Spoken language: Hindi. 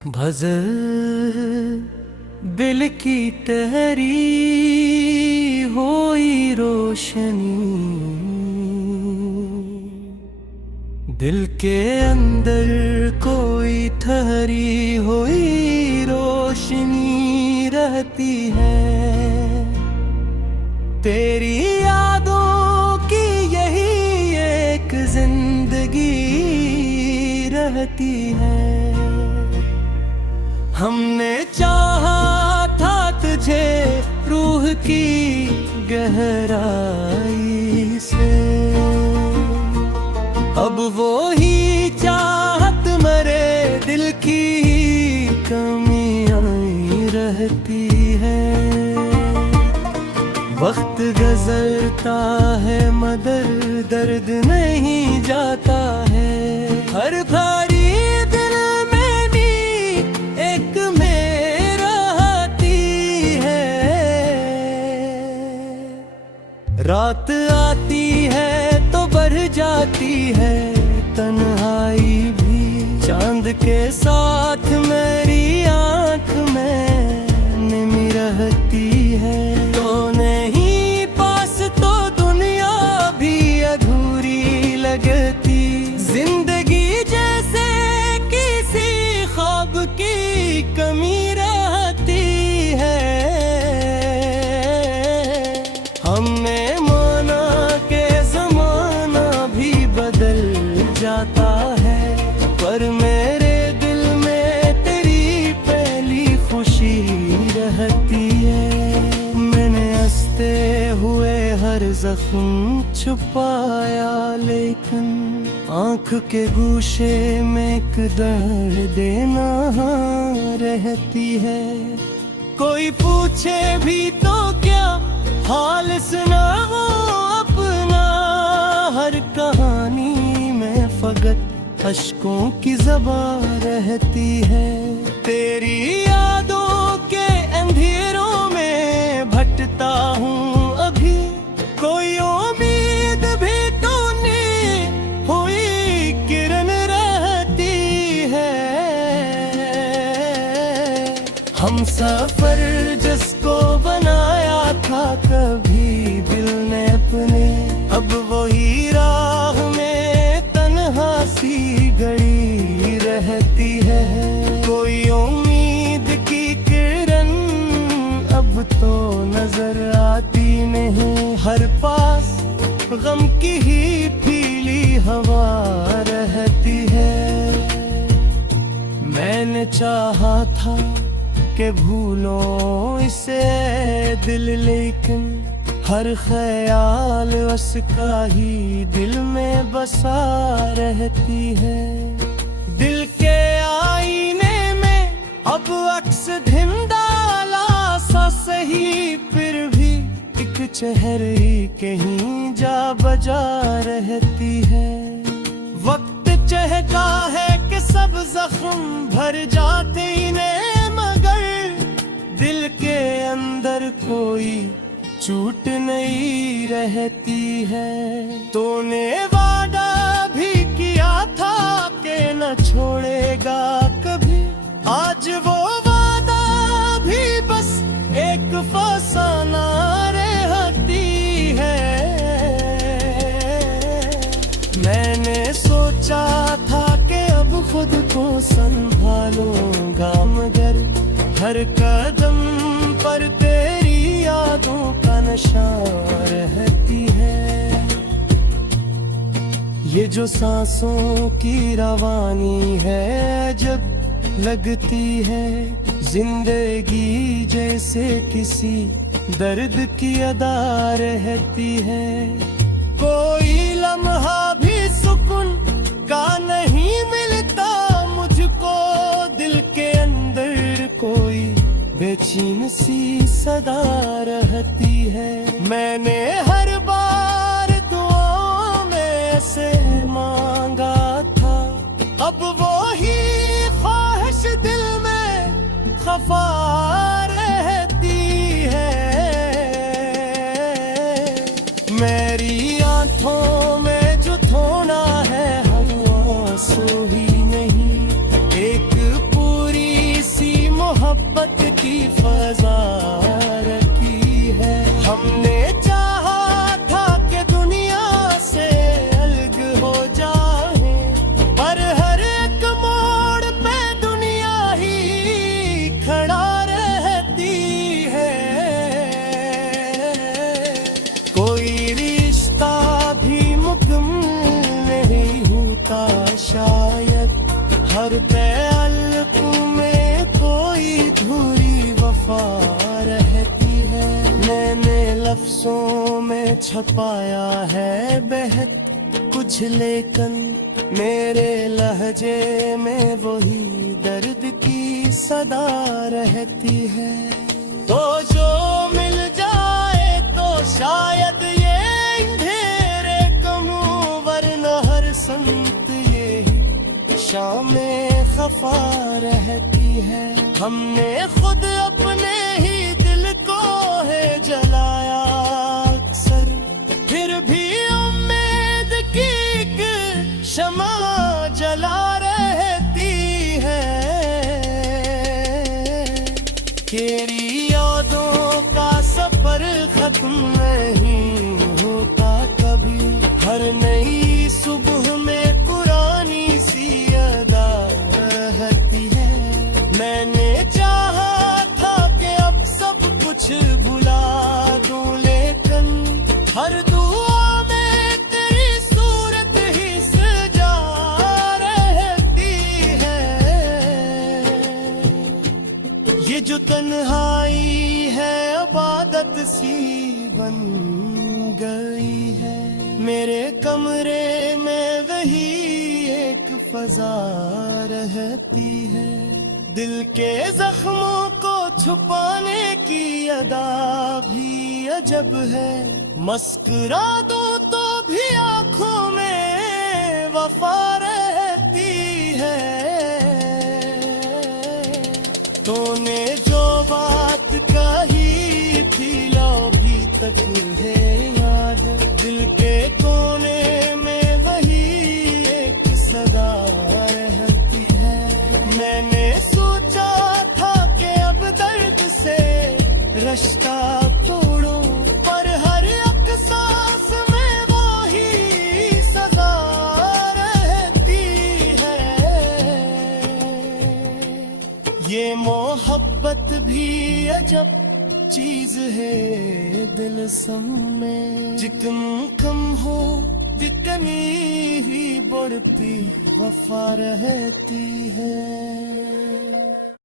भज़ल दिल की तहरी होई रोशनी, दिल के अंदर कोई ठहरी हुई रोशनी रहती है। तेरी यादों की यही एक जिंदगी रहती है। हमने चाहा था तुझे रूह की गहराई से, अब वो ही चाहत मरे दिल की कमियां रहती है। वक्त गुजरता है मगर दर्द नहीं जाता है। हर भारी दिल में नींद एक में रहती है। रात आती है तो बढ़ जाती है तन्हाई भी। चांद के साथ मेरी आंख में निमी रहती है। तो नहीं पास तो दुनिया भी अधूरी लगती। जिंदगी जैसे किसी ख्वाब की कमी रहती है। हमने माना के जमाना भी बदल जाता है, पर मेरे दिल में तेरी पहली खुशी रहती है। मैंने हंसते हुए हर जख्म छुपाया, लेकिन आँख के गूशे में एक दर्द देना रहती है। कोई पूछे भी तो क्या हाल सुनाऊं अपना। हर कहानी में फकत अश्कों की ज़बान रहती है। तेरी यादों के अंधेरों में भटकता हूँ अभी। कोई उम्मीद भी तो नहीं हुई किरण रहती है। हम सफर जिसको बनाया था कभी दिल ने अपने, अब वही राह में तन्हा सी गई रहती है। कोई उम्मीद की किरण अब तो नजर आती नहीं। हर पास गम की ही पीली हवा रहती है। मैंने चाहा था कि भूलो इसे दिल, लेकिन हर ख्याल उसका ही दिल में बसा रहती है। दिल के आईने में अब अक्स धिंडाला सा सही, फिर भी एक चेहरे कहीं जा बजा रहती है। वक्त चाहता है कि सब जख्म भर जाते इन्हें, मगर दिल के अंदर कोई चूट नहीं रहती है। तूने वादा भी किया था कि न छोड़ेगा कभी। आज वो वादा भी बस एक फसाना रहती है। मैंने सोचा था कि अब खुद को संभालूंगा, मगर हर कदम पर तेरी यादों का नशा रहती है। ये जो सांसों की रवानी है जब लगती है, जिंदगी जैसे किसी दर्द की अदा रहती है। कोई लम्हा भी सुकून का नहीं मिलता मुझको। दिल के अंदर कोई बेचैन सी सदा रहती है। मैंने हर बार दुआओं में ऐसे मांगा था, अब वो ही ख्वाहिश दिल में खफा रहती है। मेरी आंखों में जो धोना है हम आंसू ही नहीं, एक पूरी छपाया है बेहद कुछ, लेकिन मेरे लहजे में वही दर्द की सदा रहती है। तो जो मिल जाए तो शायद ये अंधेरे कम हो, वरना हर संत यही शामें खफा रहती है। हमने खुद अपने ही दिल को है जलाया अक्सर, फिर भी उम्मीद की एक शमा जला रहती है। तेरी यादों का सफर खत्म नहीं होता कभी, हर नई सुबह में पुरानी सी अदा रहती है। मैंने चाहा था कि अब सब कुछ भुला दूं, लेकिन हर दुआ में तेरी सूरत ही सजा रहती है। ये जो तन्हाई है इबादत सी बन गई है, मेरे कमरे में वही एक फजा रहती है। दिल के जख्मों को छुपाने की अदा भी अजब है, मुस्कुरा दो तो भी आंखों में वफा रहती है। तूने जो बात कही थी लो अभी तक है याद, दिल के कोने में वही एक सदा रहती है। मैंने सोचा था कि अब दर्द से रिश्ता तोड़ो, पर हर एक सांस में वो ही सजा रहती है। ये मोहब्बत भी अजब चीज है दिल सम में, जितनी कम हो जितनी ही बढ़ती वफा रहती है।